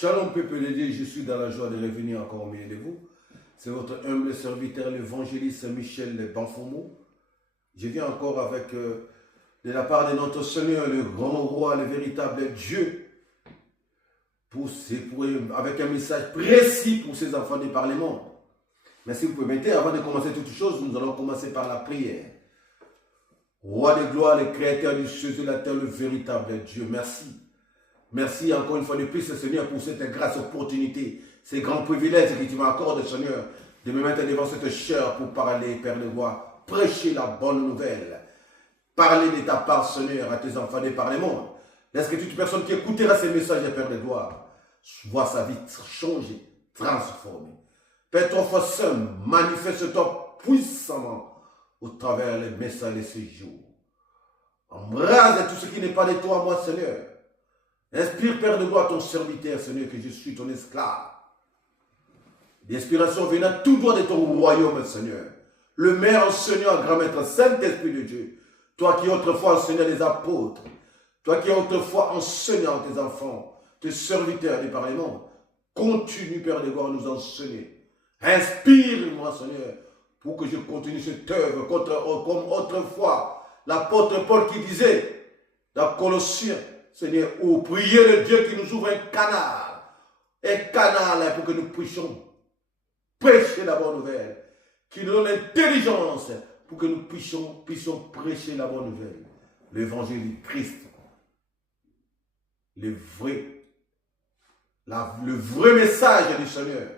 Shalom peuple de Dieu, je suis dans la joie de revenir encore au milieu de vous. C'est votre humble serviteur, l'évangéliste Michel Banfomo. Je viens encore avec, de la part de notre Seigneur, le grand roi, le véritable Dieu, avec un message précis pour ses enfants du Parlement. Mais si vous permettez, avant de commencer toutes choses, nous allons commencer par la prière. Roi de gloire, le créateur du ciel et de la terre, le véritable Dieu, merci. Merci encore une fois de plus, Seigneur, pour cette grâce opportunité, ces grands privilèges que tu m'accordes, Seigneur, de me mettre devant cette chair pour parler, Père de gloire, prêcher la bonne nouvelle, parler de ta part, Seigneur, à tes enfants de par le monde. Laisse que toute personne qui écoutera ces messages, Père de gloire, voit sa vie changer, transformer. Père, ton Fils seul, manifeste-toi puissamment au travers les messages de ces jours. Embrase tout ce qui n'est pas de toi, moi, Seigneur. Inspire, Père de gloire, ton serviteur, Seigneur, que je suis ton esclave. L'inspiration venant tout droit de ton royaume, Seigneur. Le meilleur Seigneur, grand maître, Saint-Esprit de Dieu. Toi qui autrefois enseignais les apôtres. Toi qui autrefois enseignais tes enfants, tes serviteurs du Parlement. Continue, Père de gloire, à nous enseigner. Inspire-moi, Seigneur, pour que je continue cette œuvre comme autrefois l'apôtre Paul qui disait dans Colossiens, Seigneur, où priez le Dieu qui nous ouvre un canal pour que nous puissions prêcher la bonne nouvelle, qui nous donne l'intelligence pour que nous puissions prêcher la bonne nouvelle, l'évangile du Christ, le vrai message du Seigneur,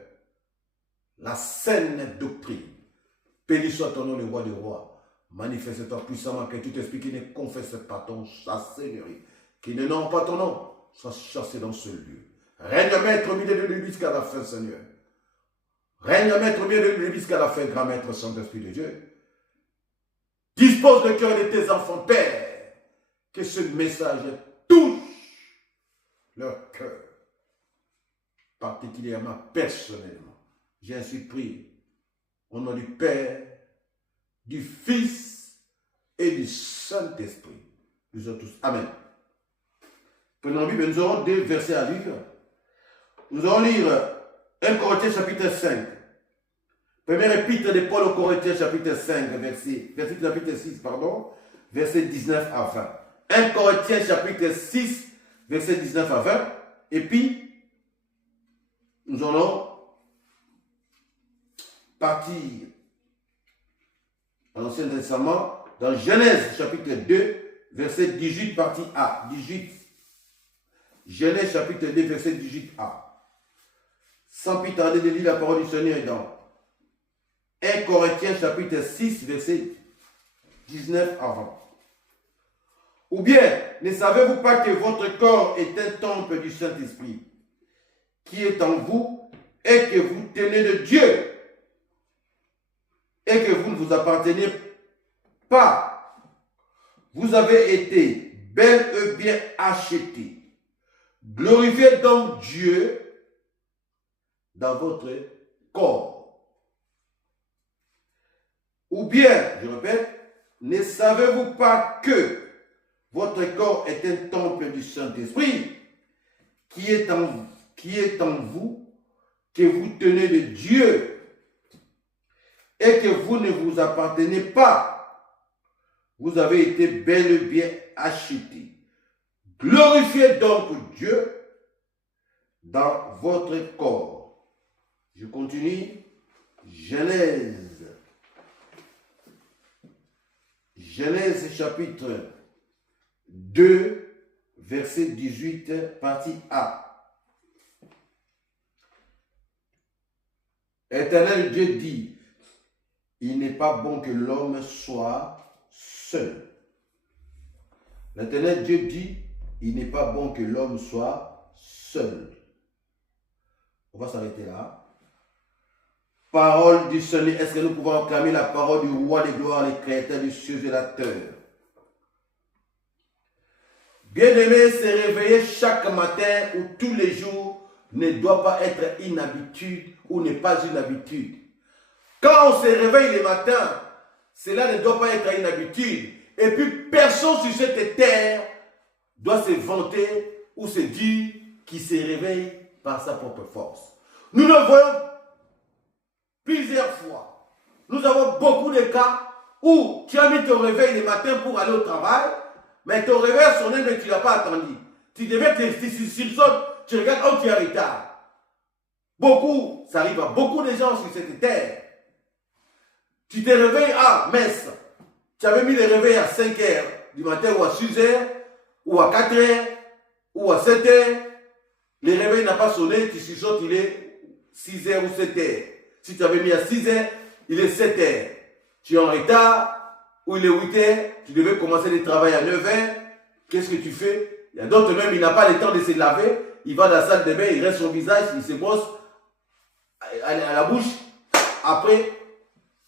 la saine doctrine. Béni soit ton nom, le roi des rois. Manifeste-toi puissamment que tout esprit qui ne confesse pas ton seigneurie, qui ne nomme pas ton nom, soit chassé dans ce lieu. Règne maître au milieu de lui jusqu'à la fin, Seigneur. Règne maître au milieu de lui jusqu'à la fin, grand maître Saint-Esprit de Dieu. Dispose le cœur de tes enfants, Père, que ce message touche leur cœur, particulièrement personnellement. J'ai ainsi prié au nom du Père, du Fils et du Saint-Esprit. Nous sommes tous. Amen. Prenons la Bible, nous aurons deux versets à lire. Nous allons lire 1 Corinthiens chapitre 5. Première épître de Paul aux Corinthiens chapitre 5, chapitre 6, verset 19 à 20. 1 Corinthiens chapitre 6, verset 19 à 20. Et puis, nous allons partir dans l'Ancien Testament, dans Genèse chapitre 2, verset 18, partie A. 18. Genèse chapitre 2, verset 18a. Sans plus tarder de lire la parole du Seigneur dans 1 Corinthiens chapitre 6, verset 19 à 20. Ou bien, ne savez-vous pas que votre corps est un temple du Saint-Esprit qui est en vous et que vous tenez de Dieu et que vous ne vous appartenez pas. Vous avez été bel et bien achetés. Glorifiez donc Dieu dans votre corps. Ou bien, je répète, ne savez-vous pas que votre corps est un temple du Saint-Esprit qui est en vous, que vous tenez de Dieu et que vous ne vous appartenez pas. Vous avez été bel et bien achetés. Glorifiez donc Dieu dans votre corps. Je continue. Genèse chapitre 2, verset 18, partie A. Éternel Dieu dit, il n'est pas bon que l'homme soit seul. L'Éternel Dieu dit, il n'est pas bon que l'homme soit seul. On va s'arrêter là. Parole du Seigneur. Est-ce que nous pouvons acclamer la parole du roi des gloires, le créateur du ciel et de la terre? Bien-aimé, se réveiller chaque matin ou tous les jours ne doit pas être une habitude ou n'est pas une habitude. Quand on se réveille le matin, cela ne doit pas être une habitude. Et puis personne sur cette terre doit se vanter ou se dire qu'il se réveille par sa propre force. Nous le voyons plusieurs fois. Nous avons beaucoup de cas où tu as mis ton réveil le matin pour aller au travail, mais ton réveil a sonné, mais tu ne l'as pas attendu. Tu devais te sursautes, tu regardes, oh, tu es en retard. Beaucoup, ça arrive à beaucoup de gens sur cette terre. Tu te réveilles à messe. Tu avais mis le réveil à 5 h du matin ou à 6 h ou à 4 h ou à 7 h. Le réveil n'a pas sonné, tu sursautes, il est 6 h ou 7 h. Si tu avais mis à 6 h, il est 7 h. Tu es en retard, ou il est 8 h, tu devais commencer le travail à 9 h. Qu'est-ce que tu fais? Il y a d'autres même, il n'a pas le temps de se laver. Il va dans la salle de bain, il reste son visage, il se brosse à la bouche. Après,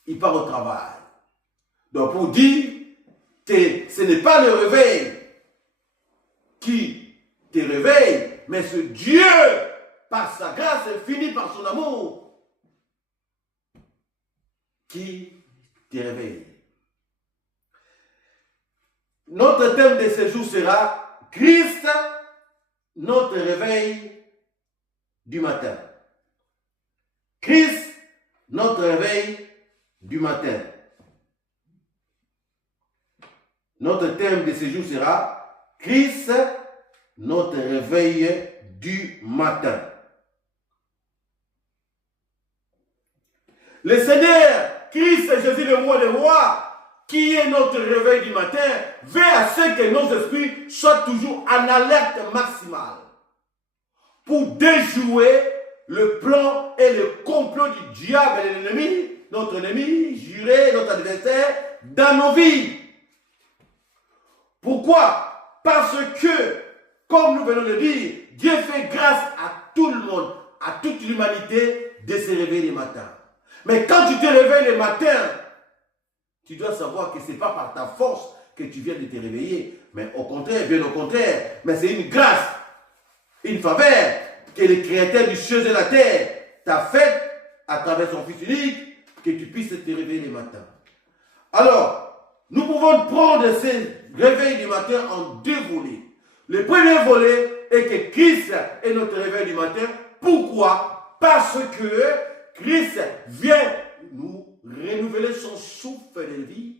il part au travail. Donc pour dire que ce n'est pas le réveil qui te réveille, mais ce Dieu, par sa grâce infinie, par son amour, qui te réveille. Notre thème de ce jour sera Christ, notre réveil du matin. Christ, notre réveil du matin. Notre thème de ce jour sera Christ, notre réveil du matin. Le Seigneur, Christ Jésus, le roi des rois, qui est notre réveil du matin, veut à ce que nos esprits soient toujours en alerte maximale pour déjouer le plan et le complot du diable et de l'ennemi, notre ennemi juré, notre adversaire, dans nos vies. Pourquoi? Parce que, comme nous venons de dire, Dieu fait grâce à tout le monde, à toute l'humanité, de se réveiller le matin. Mais quand tu te réveilles le matin, tu dois savoir que ce n'est pas par ta force que tu viens de te réveiller, mais au contraire, bien au contraire, mais c'est une grâce, une faveur que le Créateur du ciel et de la terre t'a faite à travers son Fils unique, que tu puisses te réveiller le matin. Alors, nous pouvons prendre ces réveils du matin en deux volets. Le premier volet est que Christ est notre réveil du matin. Pourquoi? Parce que Christ vient nous renouveler son souffle de vie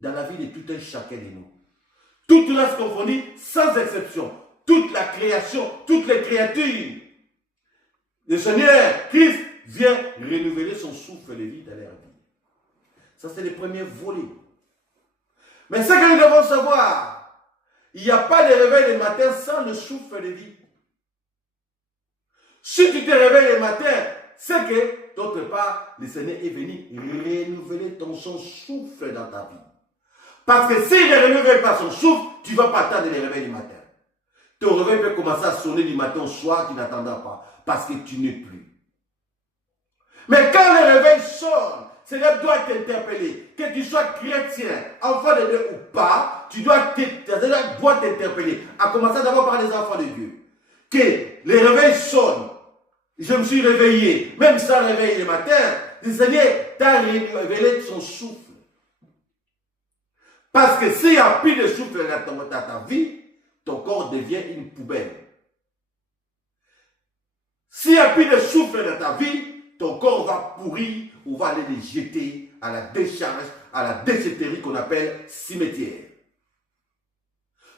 dans la vie de tout un chacun de nous. Toute race confondue, sans exception. Toute la création, toutes les créatures. Le Seigneur, Christ, vient renouveler son souffle de vie dans leur vie. Ça, c'est le premier volet. Mais ce que nous devons savoir, il n'y a pas de réveil le matin sans le souffle de vie. Si tu te réveilles le matin, c'est que, d'autre part, le Seigneur est venu renouveler son souffle dans ta vie. Parce que s'il ne renouvelle pas son souffle, tu ne vas pas attendre le réveil du matin. Ton réveil peut commencer à sonner du matin au soir, tu n'attendras pas, parce que tu n'es plus. Mais quand le réveil sonne, Seigneur doit t'interpeller. Que tu sois chrétien, enfant de Dieu ou pas, Seigneur doit t'interpeller. À commencer d'abord par les enfants de Dieu. Que le réveil sonne. Je me suis réveillé, même sans réveil le matin, le Seigneur t'a révélé son souffle. Parce que s'il n'y a plus de souffle dans ta vie, ton corps devient une poubelle. S'il n'y a plus de souffle dans ta vie, ton corps va pourrir ou va aller les jeter à la décharge, à la déchetterie qu'on appelle cimetière.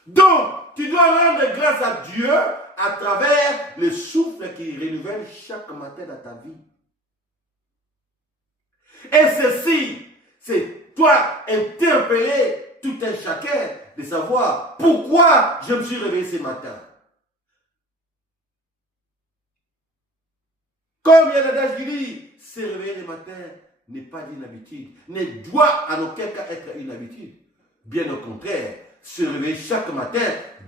Donc, tu dois rendre grâce à Dieu à travers le souffle qui renouvelle chaque matin dans ta vie. Et ceci, c'est toi interpeller tout un chacun de savoir pourquoi je me suis réveillé ce matin. Comme il y a l'adage qui dit, se réveiller le matin n'est pas une habitude, ne doit en aucun cas être une habitude. Bien au contraire, se réveiller chaque matin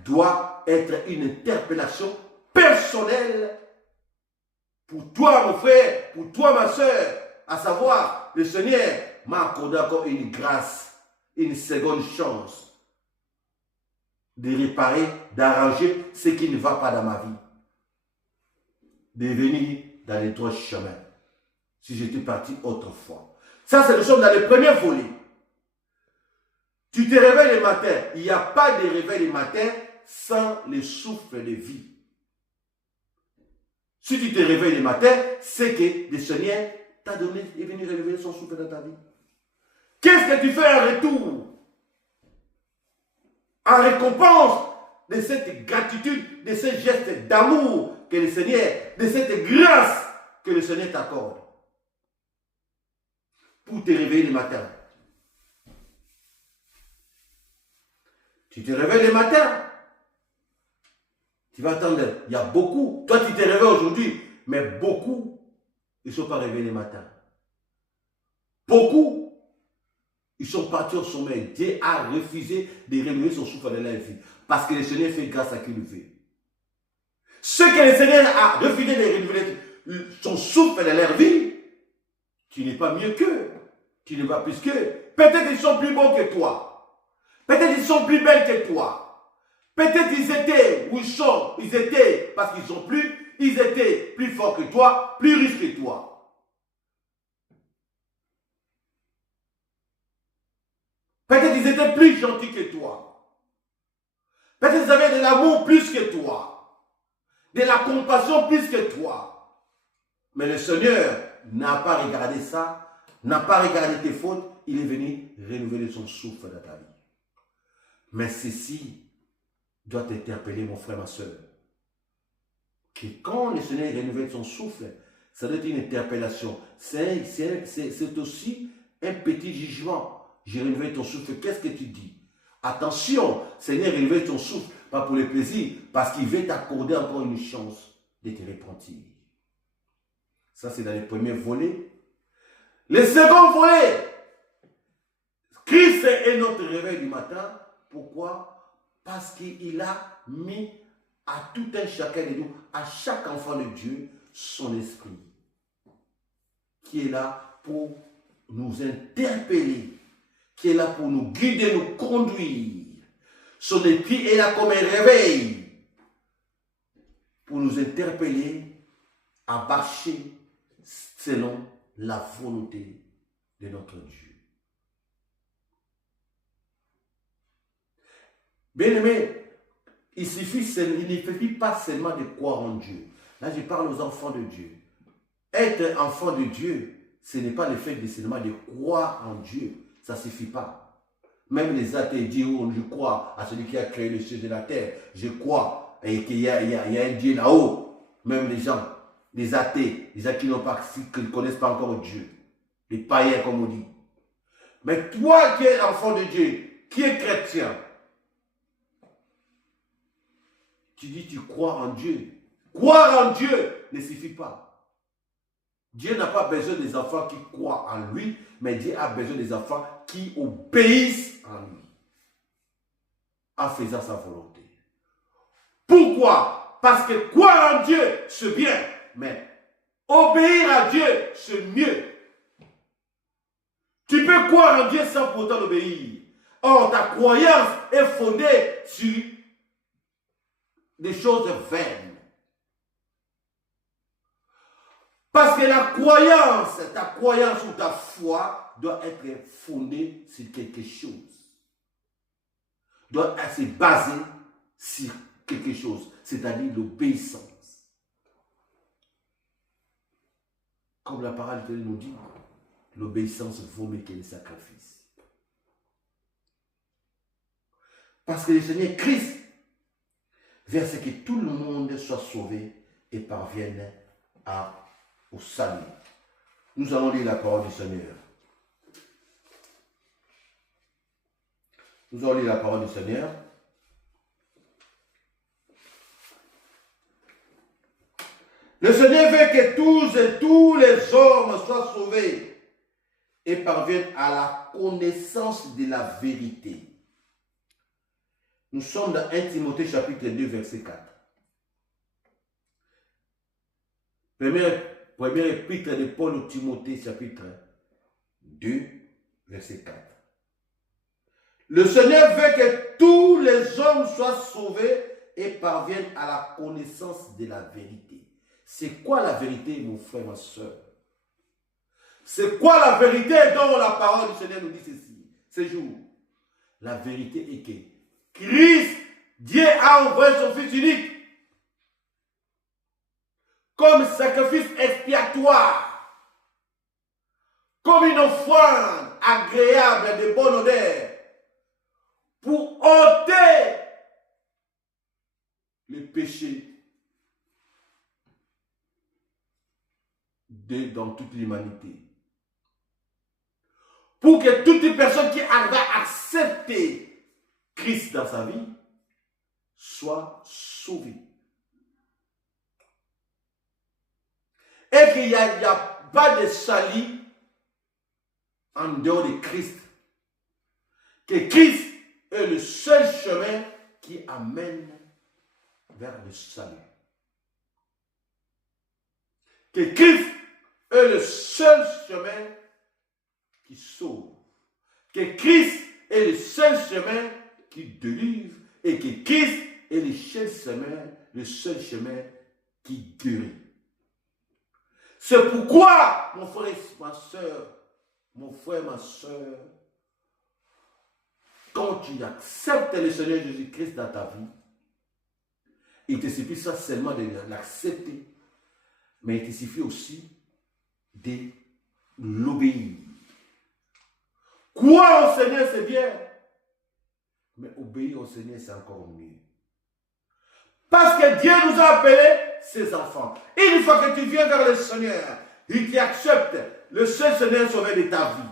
doit être une interpellation personnelle pour toi, mon frère, pour toi, ma soeur, à savoir, le Seigneur m'a accordé encore une grâce, une seconde chance de réparer, d'arranger ce qui ne va pas dans ma vie, de venir dans les droits chemins, si j'étais parti autrefois. Ça, c'est le chose dans le premier volet. Tu te réveilles le matin. Il n'y a pas de réveil le matin sans le souffle de vie. Si tu te réveilles le matin, c'est que le Seigneur t'a donné et venu renouveler son souffle dans ta vie. Qu'est-ce que tu fais en retour? En récompense de cette gratitude, de ce geste d'amour que le Seigneur, de cette grâce que le Seigneur t'accorde pour te réveiller le matin. Tu te réveilles le matin, tu vas attendre, il y a beaucoup, toi tu te réveilles aujourd'hui, mais beaucoup, ils ne sont pas réveillés le matin. Beaucoup, ils sont partis au sommeil. Dieu a refusé de renouveler son souffle dans leur vie, parce que le Seigneur fait grâce à qui le fait. Ce que le Seigneur a refusé de renouveler son souffle dans leur vie, tu n'es pas mieux qu'eux, tu n'es pas plus qu'eux. Peut-être ils sont plus bons que toi. Peut-être ils sont plus belles que toi. Peut-être ils étaient où ils étaient parce qu'ils sont plus, ils étaient plus forts que toi, plus riches que toi. Peut-être ils étaient plus gentils que toi. Peut-être ils avaient de l'amour plus que toi. De la compassion plus que toi. Mais le Seigneur n'a pas regardé ça, n'a pas regardé tes fautes, il est venu renouveler son souffle dans ta vie. Mais ceci doit t'interpeller, mon frère, ma soeur. Que quand le Seigneur renouvelle son souffle, ça doit être une interpellation. C'est aussi un petit jugement. J'ai renouvelé ton souffle, qu'est-ce que tu dis? Attention, Seigneur, renouvelle ton souffle, pas pour le plaisir, parce qu'il veut t'accorder encore une chance de te repentir. Ça, c'est dans les premiers volets. Le second volet, Christ est notre réveil du matin. Pourquoi? Parce qu'il a mis à tout un chacun de nous, à chaque enfant de Dieu, son esprit, qui est là pour nous interpeller, qui est là pour nous guider, nous conduire. Son esprit est là comme un réveil pour nous interpeller à marcher selon la volonté de notre Dieu. Bien-aimé, il ne suffit pas seulement de croire en Dieu. Là, je parle aux enfants de Dieu. Être enfant de Dieu, ce n'est pas le fait de seulement de croire en Dieu. Ça ne suffit pas. Même les athées disent, oh, je crois à celui qui a créé le ciel et la terre. Je crois qu'il y a un Dieu là-haut. Même les gens, les athées, les gens qui ne connaissent pas encore Dieu. Les païens, comme on dit. Mais toi qui es enfant de Dieu, qui es chrétien, tu dis tu crois en Dieu. Croire en Dieu ne suffit pas. Dieu n'a pas besoin des enfants qui croient en lui, mais Dieu a besoin des enfants qui obéissent en lui, en faisant sa volonté. Pourquoi? Parce que croire en Dieu, c'est bien, mais obéir à Dieu, c'est mieux. Tu peux croire en Dieu sans pourtant l'obéir. Or, ta croyance est fondée sur des choses vaines. Parce que la croyance, ta croyance ou ta foi doit être fondée sur quelque chose. Doit se baser sur quelque chose, c'est-à-dire l'obéissance. Comme la parole de Dieu nous dit, l'obéissance vaut mieux que les sacrifices. Parce que le Seigneur Christ vers ce que tout le monde soit sauvé et parvienne au salut. Nous allons lire la parole du Seigneur. Nous allons lire la parole du Seigneur. Le Seigneur veut que tous les hommes soient sauvés et parviennent à la connaissance de la vérité. Nous sommes dans 1 Timothée chapitre 2 verset 4. Première épître de Paul au Timothée chapitre 2 verset 4. Le Seigneur veut que tous les hommes soient sauvés et parviennent à la connaissance de la vérité. C'est quoi la vérité, mon frère, ma soeur? C'est quoi la vérité dont la parole du Seigneur nous dit ceci, ce jour? La vérité est que Christ, Dieu a envoyé son Fils unique comme sacrifice expiatoire, comme une offrande agréable de bonne odeur, pour ôter les péchés dans toute l'humanité. Pour que toute personne qui arrive à accepter Christ dans sa vie soit sauvée. Et qu'il n'y a pas de salut en dehors de Christ. Que Christ est le seul chemin qui amène vers le salut. Que Christ est le seul chemin qui sauve. Que Christ est le seul chemin qui délivre. Et que Christ est le seul chemin qui guérit. C'est pourquoi, mon frère et ma soeur, quand tu acceptes le Seigneur Jésus-Christ dans ta vie, il te suffit ça seulement de l'accepter, mais il te suffit aussi de l'obéir. Croire au Seigneur, c'est bien, mais obéir au Seigneur, c'est encore mieux. Parce que Dieu nous a appelés ses enfants. Une fois que tu viens vers le Seigneur, il t'accepte, le seul Seigneur sauveur de ta vie,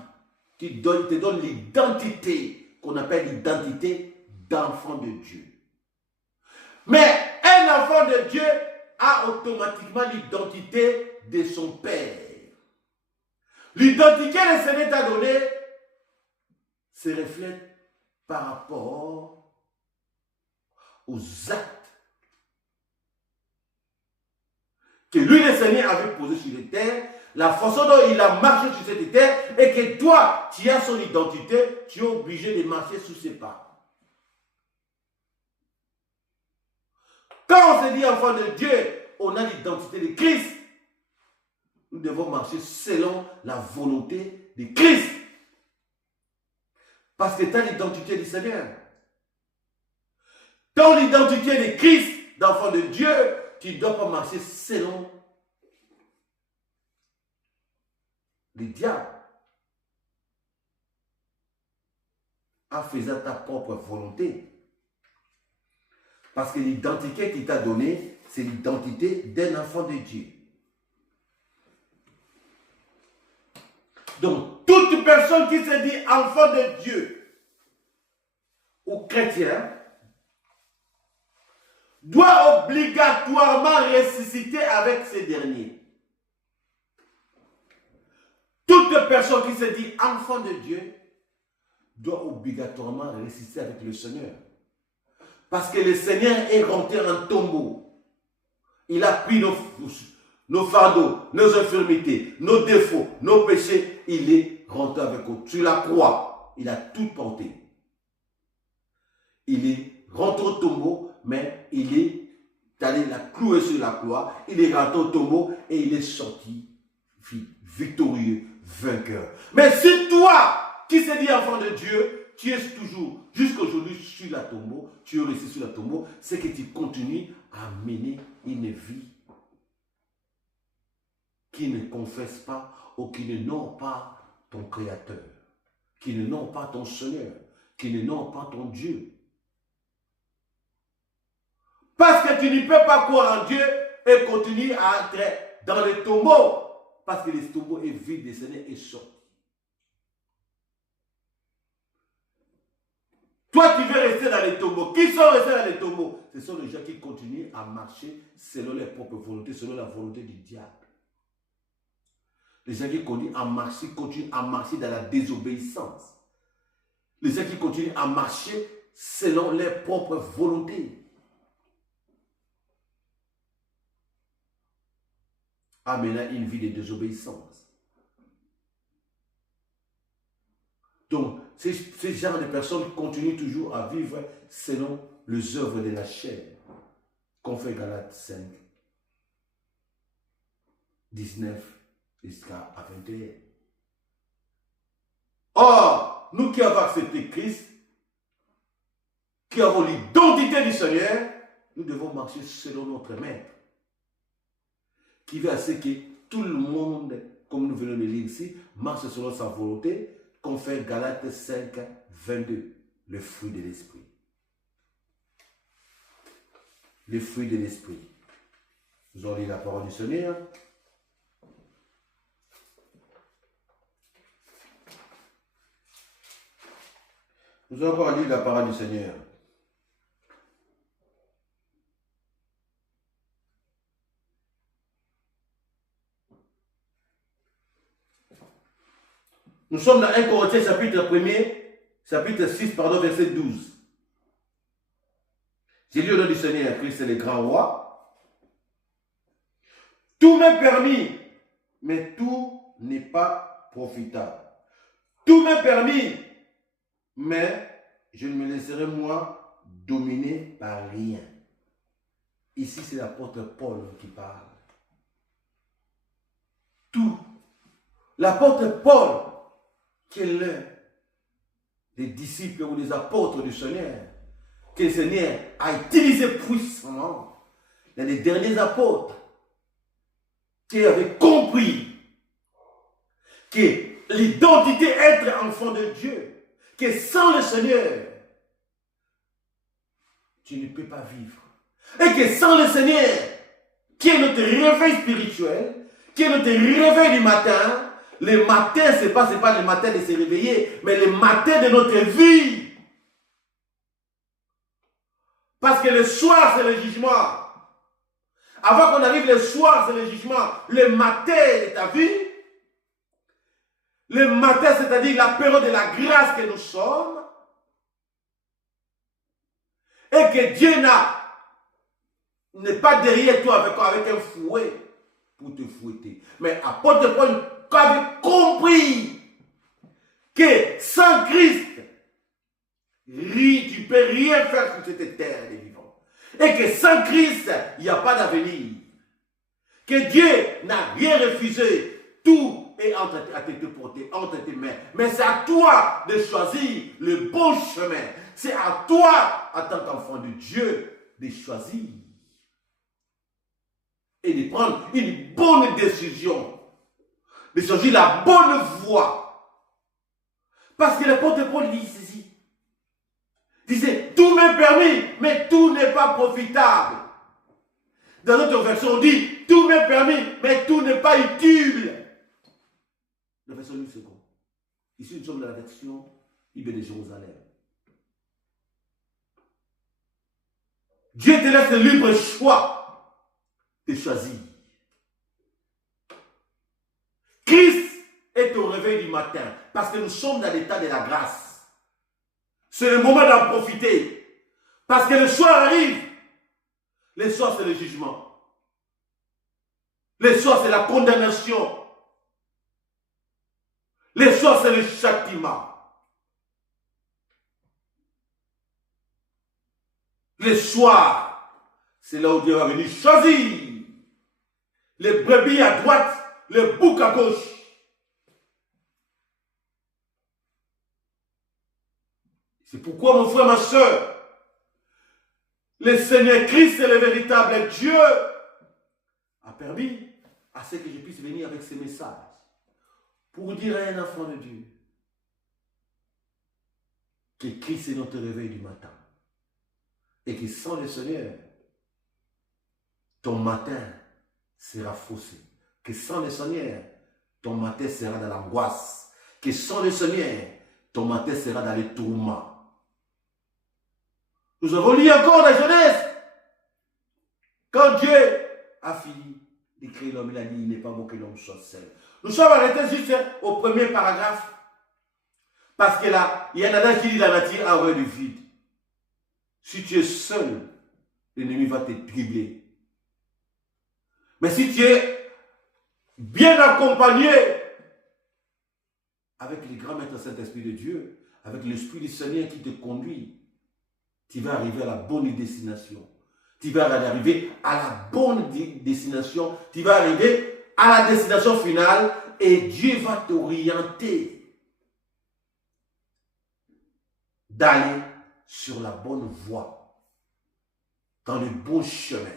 qui te donne l'identité qu'on appelle l'identité d'enfant de Dieu. Mais un enfant de Dieu a automatiquement l'identité de son Père. L'identité que le Seigneur t'a donnée se reflète par rapport aux actes que lui, le Seigneur, avait posé sur les terres, la façon dont il a marché sur cette terre, et que toi, tu as son identité, tu es obligé de marcher sous ses pas. Quand on se dit enfant de Dieu, on a l'identité de Christ. Nous devons marcher selon la volonté de Christ. Parce que tu as l'identité du Seigneur. Dans l'identité de Christ, d'enfant de Dieu, tu ne dois pas marcher selon le diable. En faisant ta propre volonté. Parce que l'identité qu'il t'a donnée, c'est l'identité d'un enfant de Dieu. Donc, toute personne qui se dit enfant de Dieu ou chrétien doit obligatoirement ressusciter avec ces derniers. Toute personne qui se dit enfant de Dieu doit obligatoirement ressusciter avec le Seigneur. Parce que le Seigneur est rentré en tombeau. Il a pris nos fardeaux, nos infirmités, nos défauts, nos péchés. Il est rentré avec eux. Sur la croix, il a tout porté. Il est rentré au tombeau, mais il est allé la clouer sur la croix. Il est rentré au tombeau et il est sorti victorieux, vainqueur. Mais si toi, qui se dit enfant de Dieu, tu es toujours, jusqu'aujourd'hui, sur la tombeau, tu es resté sur la tombeau, c'est que tu continues à mener une vie qui ne confesse pas ou qui ne nomme pas ton Créateur, qui ne nomme pas ton Seigneur, qui ne nomme pas ton Dieu. Parce que tu ne peux pas croire en Dieu et continuer à entrer dans les tombeaux, parce que le tombeau est vide, le Seigneur est sorti. Toi, tu veux rester dans les tombeaux. Qui sont restés dans les tombeaux? Ce sont les gens qui continuent à marcher selon leur propre volonté, selon la volonté du diable. Les gens qui continuent à marcher dans la désobéissance. Les gens qui continuent à marcher selon leur propre volonté. Amenant une vie de désobéissance. Donc, ce genre de personnes continuent toujours à vivre selon les œuvres de la chair. Qu'on fait Galates 5, 19 jusqu'à 21. Or, nous qui avons accepté Christ, qui avons l'identité du Seigneur, nous devons marcher selon notre maître. qui veut à ce que tout le monde, comme nous venons de lire ici, marche selon sa volonté, qu'on fait Galates 5, 22, le fruit de l'esprit. Le fruit de l'esprit. Nous allons lire la parole du Seigneur. Nous allons encore lire la parole du Seigneur. Nous sommes dans 1 Corinthiens chapitre 6, verset 12. J'ai lu au nom du Seigneur, Christ est le grand roi. Tout m'est permis, mais tout n'est pas profitable. Tout m'est permis, mais je ne me laisserai moi dominer par rien. Ici, c'est l'apôtre Paul qui parle. Tout. L'apôtre Paul, qui est l'un des disciples ou des apôtres du Seigneur, que le Seigneur a utilisé puissamment dans les derniers apôtres, qui avaient compris que l'identité être enfant de Dieu, que sans le Seigneur, tu ne peux pas vivre. Et que sans le Seigneur, qui est notre réveil spirituel, qui est notre réveil du matin, le matin, ce n'est pas le matin de se réveiller, mais le matin de notre vie. Parce que le soir, c'est le jugement. Avant qu'on arrive le soir, c'est le jugement. Le matin de ta vie, le matin, c'est-à-dire la période de la grâce que nous sommes, et que Dieu n'est pas derrière toi avec un fouet pour te fouetter. Mais apôtre Paul avait compris que sans Christ, tu ne peux rien faire sur cette terre des vivants. Et que sans Christ, il n'y a pas d'avenir. Que Dieu n'a rien refusé. Tout est entre tes mains. Mais c'est à toi de choisir le bon chemin. C'est à toi, en tant qu'enfant de Dieu, de choisir. Et de prendre une bonne décision. De choisir la bonne voie. Parce que l'apôtre Paul dit ceci. Disait, tout m'est permis, mais tout n'est pas profitable. Dans notre version, on dit, tout m'est permis, mais tout n'est pas utile. La version 8 secondes. Ici, nous sommes dans la version Bible de Jérusalem. Dieu te laisse le libre choix de choisir. Christ est au réveil du matin parce que nous sommes dans l'état de la grâce. C'est le moment d'en profiter. Parce que le soir arrive. Le soir, c'est le jugement. Le soir, c'est la condamnation. Le soir, c'est le châtiment. Le soir, c'est là où Dieu va venir choisir les brebis à droite, les boucs à gauche. C'est pourquoi, mon frère, ma soeur, le Seigneur Christ est le véritable Dieu, a permis à ce que je puisse venir avec ces messages pour dire à un enfant de Dieu que Christ est notre réveil du matin et que sans le Seigneur, ton matin sera faussé. Que sans le Seigneur, ton matin sera dans l'angoisse. Que sans le Seigneur, ton matin sera dans les tourments. Nous avons lu encore la Genèse. Quand Dieu a fini de créer l'homme, il a dit, il n'est pas bon que l'homme soit seul. Nous sommes arrêtés juste au premier paragraphe. Parce que là, il y a un adage qui dit la nature a horreur du vide. Si tu es seul, l'ennemi va te dribbler. Mais si tu es bien accompagné avec les grands maîtres Saint-Esprit de Dieu, avec l'Esprit du Seigneur qui te conduit, tu vas arriver à la bonne destination. Tu vas arriver à la bonne destination. Tu vas arriver à la destination finale et Dieu va t'orienter d'aller sur la bonne voie, dans le bon chemin.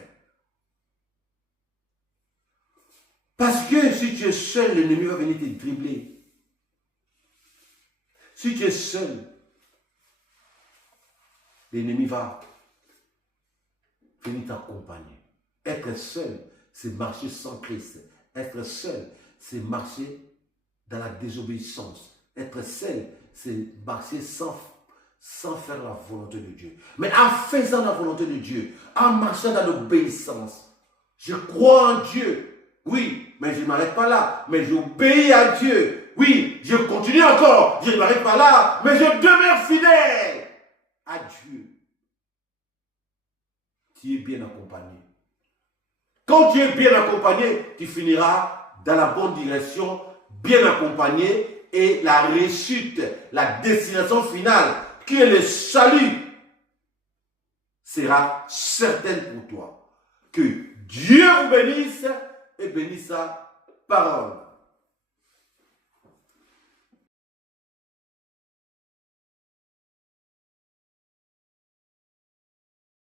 Parce que si tu es seul, l'ennemi va venir te dribbler. Si tu es seul, l'ennemi va venir t'accompagner. Être seul, c'est marcher sans Christ. Être seul, c'est marcher dans la désobéissance. Être seul, c'est marcher sans faire la volonté de Dieu. Mais en faisant la volonté de Dieu, en marchant dans l'obéissance, je crois en Dieu. Oui, mais je ne m'arrête pas là. Mais j'obéis à Dieu. Oui, je continue encore. Je ne m'arrête pas là. Mais je demeure fidèle à Dieu. Tu es bien accompagné. Quand tu es bien accompagné, tu finiras dans la bonne direction, bien accompagné, et la réussite, la destination finale, qui est le salut, sera certaine pour toi. Que Dieu vous bénisse et bénisse sa parole.